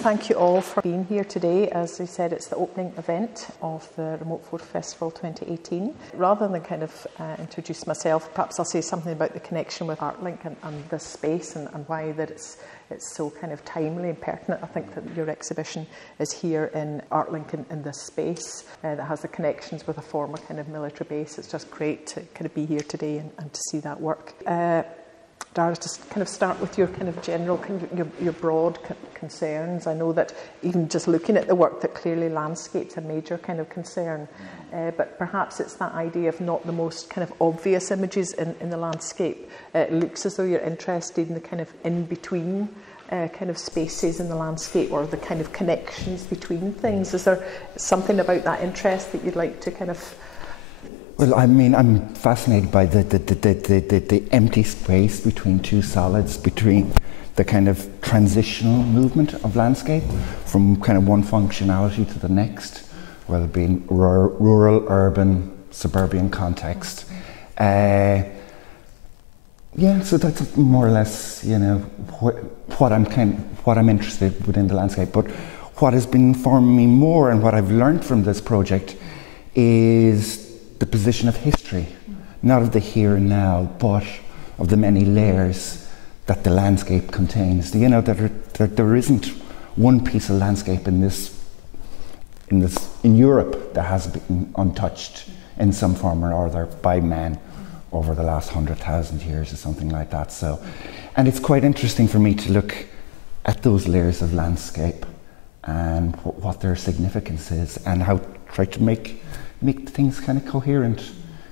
Thank you all for being here today. As I said, it's the opening event of the Remote Photo Festival 2018. Rather than kind of introduce myself, perhaps I'll say something about the connection with Artlink and this space and why that it's so kind of timely and pertinent. I think that your exhibition is here in Artlink in this space that has the connections with a former kind of military base. It's just great to kind of be here today and to see that work. Dara, just kind of start with your kind of general, kind of your broad concerns. I know that even just looking at the work, that clearly landscape's a major kind of concern, but perhaps it's that idea of not the most kind of obvious images in the landscape. It looks as though you're interested in the kind of in-between kind of spaces in the landscape, or the kind of connections between things. Is there something about that interest that you'd like to kind of... Well, I mean, I'm fascinated by the empty space between two solids, between the kind of transitional movement of landscape from kind of one functionality to the next, whether it be in rural, urban, suburban context. Yeah, so that's more or less, you know, what I'm interested within the landscape. But what has been informing me more, and what I've learned from this project, is the position of history, not of the here and now, but of the many layers that the landscape contains. You know, that there isn't one piece of landscape in Europe that has been untouched in some form or other by man over the last 100,000 years or something like that. So, and it's quite interesting for me to look at those layers of landscape and what their significance is, and how try to make things kind of coherent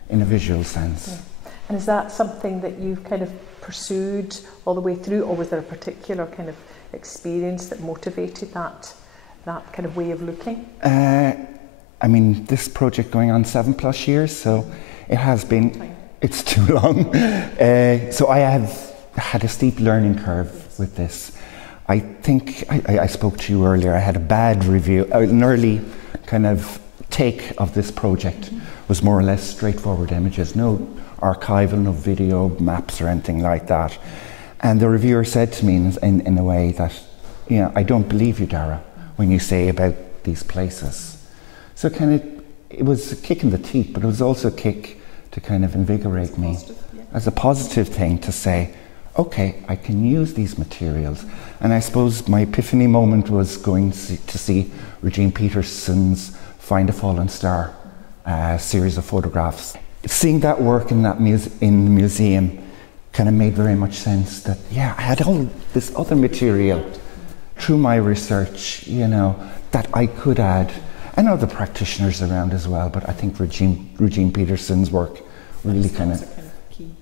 in a visual sense. Yeah. And is that something that you've kind of pursued all the way through, or was there a particular kind of experience that motivated that kind of way of looking? I mean, this project going on 7+ years, so it has been, it's too long. So I have had a steep learning curve with this. I think, I spoke to you earlier, I had a bad review, an early kind of take of this project was more or less straightforward images, no archival, no video, maps or anything like that. And the reviewer said to me in a way that, you know, I don't believe you, Dara, when you say about these places. So kind of, it was a kick in the teeth, but it was also a kick to kind of invigorate me as a positive thing to say, okay, I can use these materials. And I suppose my epiphany moment was going to see Regine Peterson's Find a Fallen Star series of photographs. Seeing that work in that in the museum kind of made very much sense that, yeah, I had all this other material through my research, you know, that I could add. I know the practitioners around as well, but I think Regine Peterson's work really kind of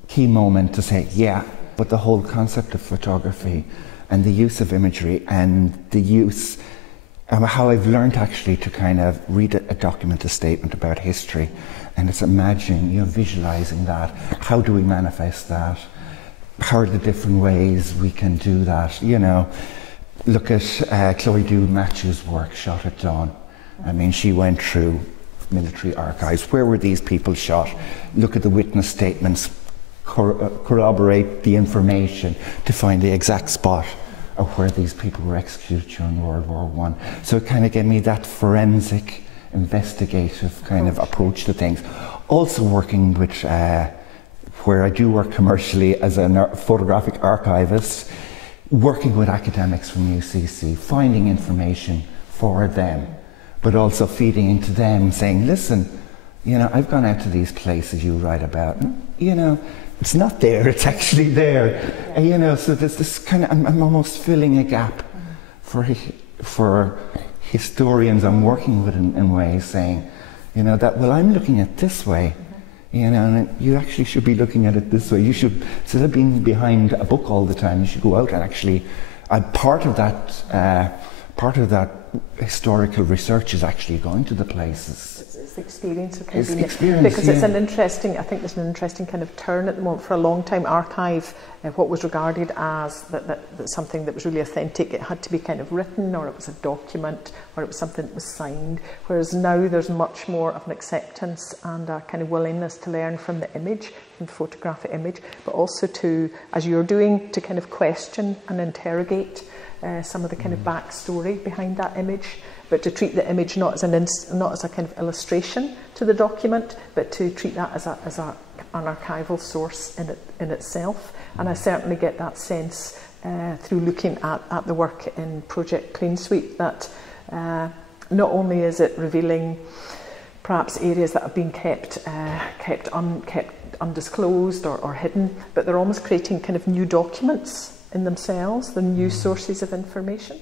key moment to say, yeah, but the whole concept of photography and the use of imagery and the use, how I've learned actually to kind of read a document, a statement about history, and it's imagining, you know, visualizing that. How do we manifest that? How are the different ways we can do that? You know, look at Chloe Matthew's work, Shot at Dawn. I mean, she went through military archives. Where were these people shot? Look at the witness statements, corroborate the information to find the exact spot of where these people were executed during World War I. So it kind of gave me that forensic, investigative kind of approach to things. Also working with, where I do work commercially as a photographic archivist, working with academics from UCC, finding information for them, but also feeding into them, saying, listen, you know, I've gone out to these places you write about, and, you know, it's not there, it's actually there. Yeah. You know, so there's this kind of, I'm almost filling a gap for historians I'm working with in ways, saying, you know, that, well, I'm looking at this way, you know, and you actually should be looking at it this way. You should, instead of being behind a book all the time, you should go out and actually, part of that historical research is actually going to the places. It's the experience of it's being experience, because yeah. it's an interesting, I think there's an interesting kind of turn at the moment. For a long time, archive, what was regarded as that something that was really authentic, it had to be kind of written, or it was a document, or it was something that was signed, whereas now there's much more of an acceptance and a kind of willingness to learn from the image, from the photographic image, but also to, as you're doing, to kind of question and interrogate some of the kind of backstory behind that image, but to treat the image not as a kind of illustration to the document, but to treat that as an archival source in itself. And I certainly get that sense through looking at the work in Project Cleansweep that not only is it revealing perhaps areas that have been kept undisclosed or hidden, but they're almost creating kind of new documents in themselves, the new sources of information.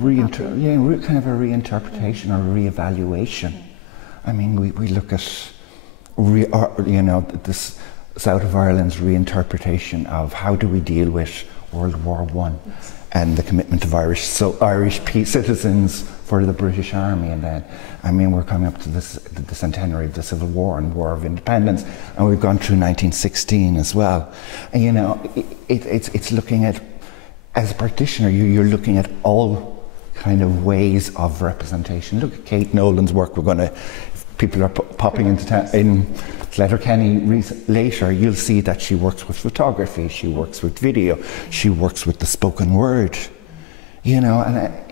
Kind of a reinterpretation or re-evaluation. I mean, we look at this South of Ireland's reinterpretation of how do we deal with World War I and the commitment of Irish citizens for the British Army, and then, I mean, we're coming up to the centenary of the Civil War and War of Independence, and we've gone through 1916 as well. And you know, it's looking at, as a practitioner, you're looking at all kind of ways of representation. Look at Kate Nolan's work. People are popping in Letterkenny later. You'll see that she works with photography, she works with video, she works with the spoken word. You know,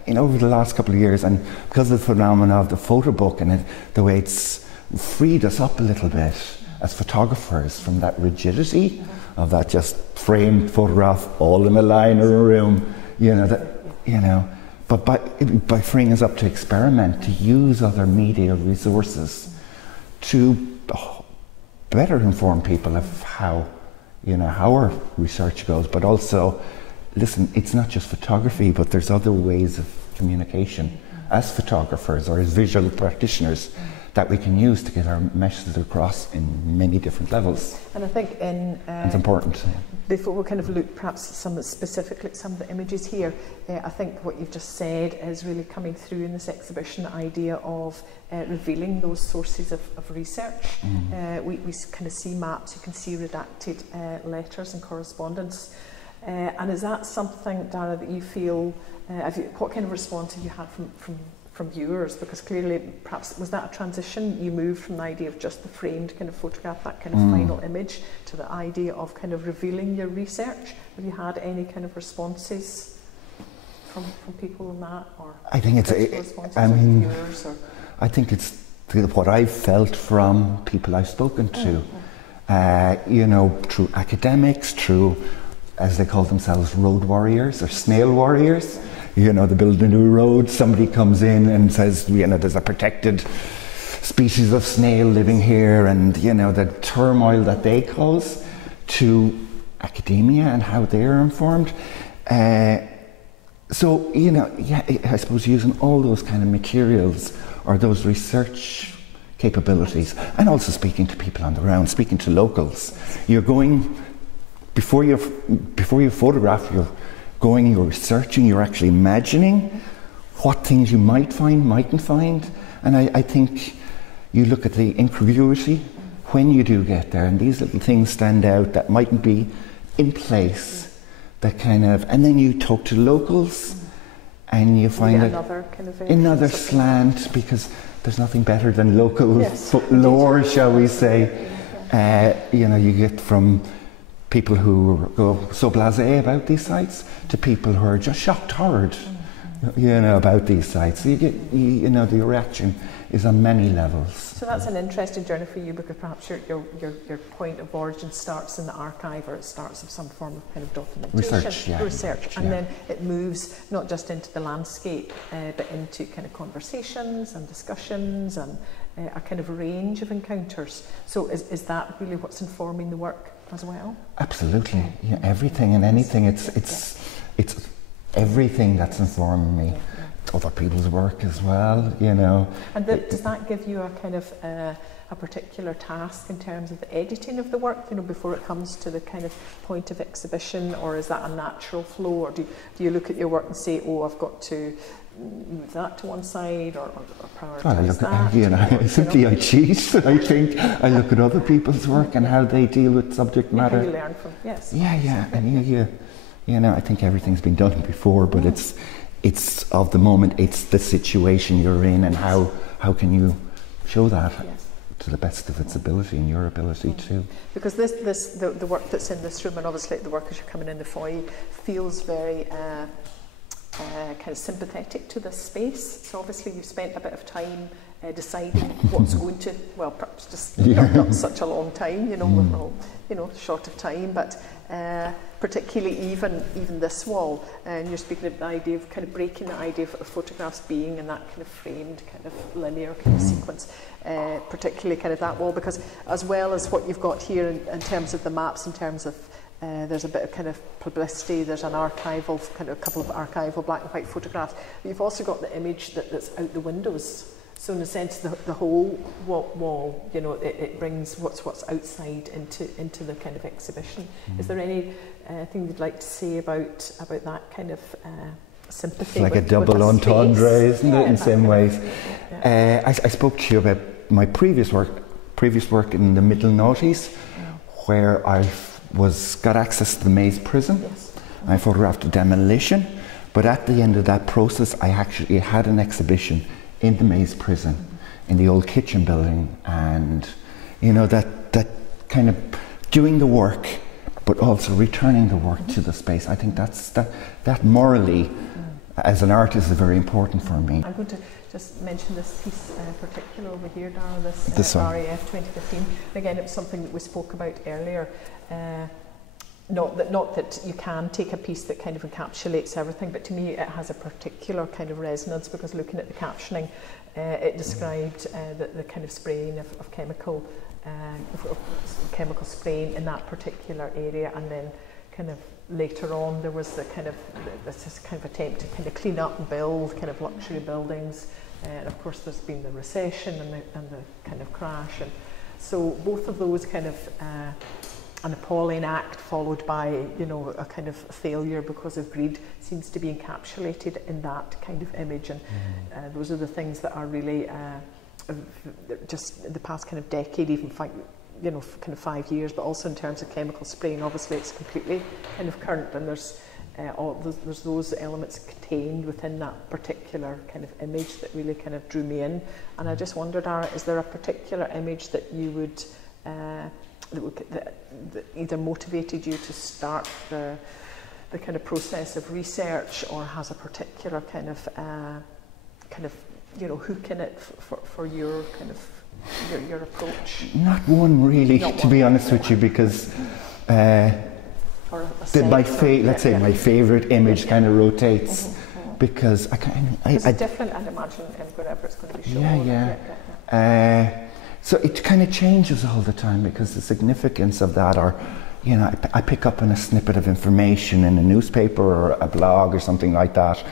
and over the last couple of years, and because of the phenomenon of the photo book and the way it's freed us up a little bit as photographers from that rigidity of that just framed photograph all in a line or a room, but by freeing us up to experiment, to use other media resources to better inform people of how our research goes, but also, listen, it's not just photography, but there's other ways of communication as photographers or as visual practitioners that we can use to get our messages across in many different levels. And I think it's important. Before we kind of look perhaps specifically at some of the images here, I think what you've just said is really coming through in this exhibition, the idea of revealing those sources of research. We kind of see maps, you can see redacted letters and correspondence. And is that something, Dara, that you feel, what kind of response have you had from viewers? Because clearly, perhaps, was that a transition? You moved from the idea of just the framed kind of photograph, that kind of final image, to the idea of kind of revealing your research. Have you had any kind of responses from people on that? Or I think viewers, or? I think it's what I've felt from people I've spoken to. Through academics, through, as they call themselves, road warriors or snail warriors. They build a new road, somebody comes in and says, there's a protected species of snail living here, and, the turmoil that they cause to academia and how they're informed. I suppose using all those kind of materials or those research capabilities, and also speaking to people on the ground, speaking to locals. You're going, before you photograph, you're researching, you're actually imagining what things you might find, mightn't find. And I think you look at the incongruity when you do get there, and these little things stand out that mightn't be in place, and then you talk to locals and you find another slant, because there's nothing better than local lore, shall we say. You get from people who go so blasé about these sites to people who are just shocked, horrid, about these sites. So you get, the reaction is on many levels. So that's an interesting journey for you, because perhaps your point of origin starts in the archive, or it starts with some form of kind of documentation, research, and then it moves not just into the landscape, but into kind of conversations and discussions and a kind of range of encounters. So is that really what's informing the work as well? Absolutely, everything and anything. It's everything that's informing me. Other people's work as well, And does that give you a kind of a particular task in terms of the editing of the work, before it comes to the kind of point of exhibition, or is that a natural flow, or do you look at your work and say, I've got to move that to one side, or prioritise I cheat. I think I look at other people's work and how they deal with subject matter. How you learn from, and I think everything's been done before, but it's of the moment, it's the situation you're in, and how can you show that to the best of its ability and your ability too. Because the work that's in this room, and obviously the work as you're coming in the foyer, feels very kind of sympathetic to this space. So obviously you've spent a bit of time deciding what's going to, well, perhaps just not such a long time, we're all, short of time, but particularly even this wall, and you're speaking of the idea of kind of breaking the idea of photographs being in that kind of framed, kind of linear kind of sequence, particularly kind of that wall, because as well as what you've got here in terms of the maps, in terms of there's a bit of kind of publicity, there's an archival, kind of a couple of archival black and white photographs, but you've also got the image that's out the windows. So in a sense, the whole wall, it brings what's outside into the kind of exhibition. Is there anything you'd like to say about that kind of sympathy? It's like a double entendre, isn't it, in some ways? Yeah. I spoke to you about my previous work in the middle noughties, where I got access to the Maze prison. Yes. I photographed the demolition, but at the end of that process, I actually had an exhibition in the Maze prison, in the old kitchen building, and that kind of doing the work, but also returning the work to the space. I think that morally, as an artist, is very important for me. I'm going to just mention this piece particular over here, Dara, this RAF 2015. Again, it was something that we spoke about earlier. Not that you can take a piece that kind of encapsulates everything, but to me it has a particular kind of resonance, because looking at the captioning, it described the kind of spraying of chemical spraying in that particular area, and then kind of later on there was this kind of attempt to kind of clean up and build kind of luxury buildings, and of course there's been the recession and the kind of crash, and so both of those kind of an appalling act followed by a kind of failure because of greed seems to be encapsulated in that kind of image, and those are the things that are really just in the past kind of decade, even kind of 5 years, but also in terms of chemical spraying, obviously it's completely kind of current, and there's those elements contained within that particular kind of image that really kind of drew me in. And I just wondered, Dara, is there a particular image that you would that either motivated you to start the kind of process of research, or has a particular kind of hook in it for your kind of your approach? Not one really, to be honest with you, because my favourite image kind of rotates, because it's different, I'd imagine, wherever it's going to be shown. So it kind of changes all the time, because the significance of that, or I pick up on a snippet of information in a newspaper or a blog or something like that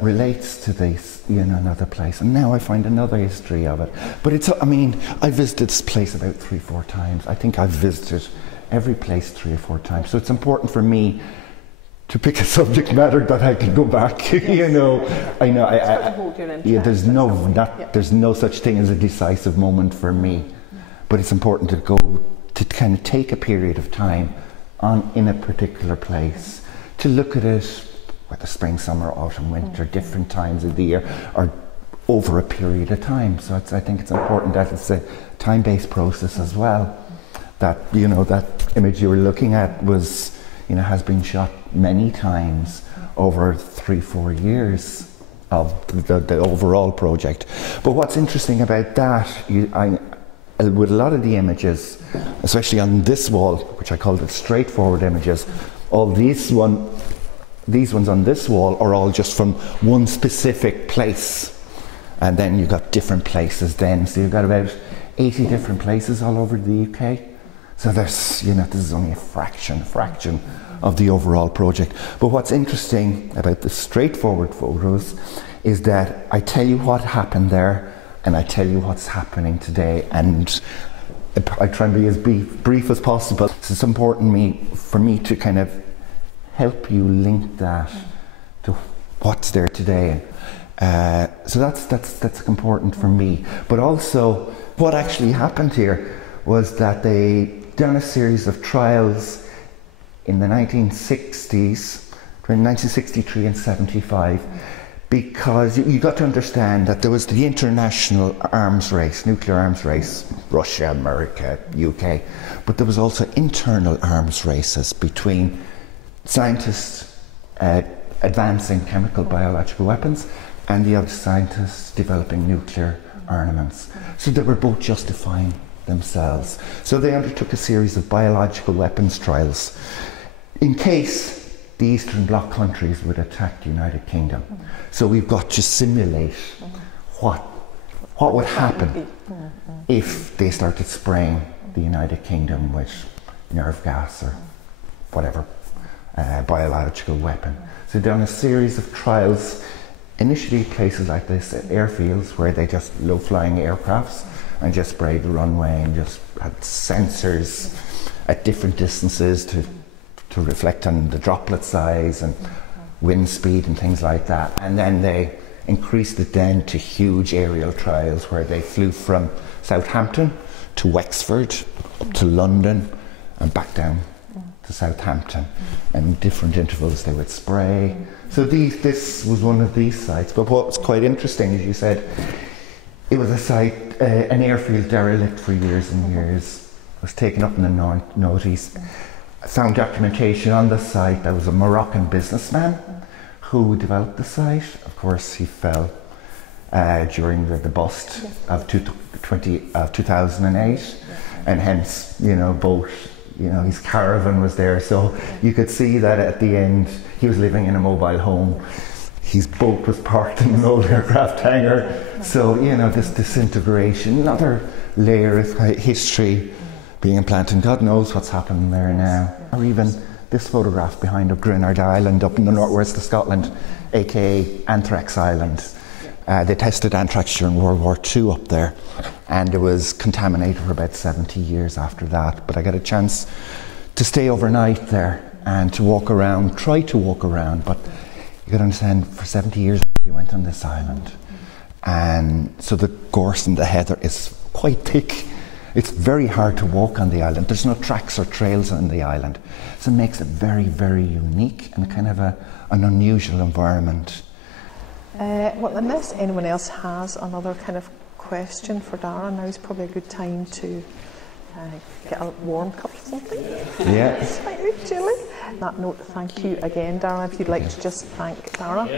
relates to this, another place, and now I find another history of it. But I visited this place about 3-4 times. I think I've visited every place 3 or 4 times. So it's important for me to pick a subject matter that I can go back. Yes. There's no such thing as a decisive moment for me, but it's important to kind of take a period of time in a particular place, to look at it, whether spring, summer, autumn, winter, different times of the year, or over a period of time. So I think it's important that it's a time-based process as well. That that image you were looking at was, has been shot many times over 3-4 years of the overall project. But what's interesting about that, with a lot of the images, especially on this wall, which I call the straightforward images, all these ones on this wall are all just from one specific place, and then you've got different places then, so you've got about 80 different places all over the UK. So there's, this is only a fraction of the overall project. But what's interesting about the straightforward photos is that I tell you what happened there, and I tell you what's happening today, and I try and be as brief as possible. So it's important for me to kind of help you link that to what's there today. So that's important for me. But also, what actually happened here was that they done a series of trials in the 1960s, between 1963 and 75, because you got to understand that there was the international arms race, nuclear arms race, Russia, America, UK, but there was also internal arms races between scientists advancing chemical biological weapons, and you have the scientists developing nuclear armaments. So they were both justifying themselves. So they undertook a series of biological weapons trials in case the Eastern Bloc countries would attack the United Kingdom. So we've got to simulate what would happen if they started spraying the United Kingdom with nerve gas or whatever biological weapon. So they've done a series of trials, initially places like this, at airfields where they just low-flying aircrafts and just sprayed the runway and just had sensors at different distances to reflect on the droplet size and wind speed and things like that. And then they increased it then to huge aerial trials where they flew from Southampton to Wexford, up to London and back down to Southampton, and different intervals they would spray. So this was one of these sites. But what was quite interesting, as you said, it was a site, an airfield derelict for years and years. It was taken up in the noughties. I found documentation on the site. There was a Moroccan businessman who developed the site. Of course, he fell during the bust of 2008, and hence, his caravan was there. So you could see that at the end, he was living in a mobile home. His boat was parked in an old aircraft hangar. So, this disintegration, another layer of history being implanted. God knows what's happening there now. Or even this photograph behind of Grinnard Island up in the northwest of Scotland, aka Anthrax Island. They tested anthrax during World War II up there, and it was contaminated for about 70 years after that. But I got a chance to stay overnight there and to walk around, try to walk around, but you got to understand, for 70 years we went on this island. And so the gorse and the heather is quite thick. It's very hard to walk on the island. There's no tracks or trails on the island. So it makes it very, very unique and kind of an unusual environment. Well, unless anyone else has another kind of question for Dara, now is probably a good time to get a warm cup of something. Yeah. Slightly chilly. On that note, thank you again, Dara. If you'd like to just thank Dara.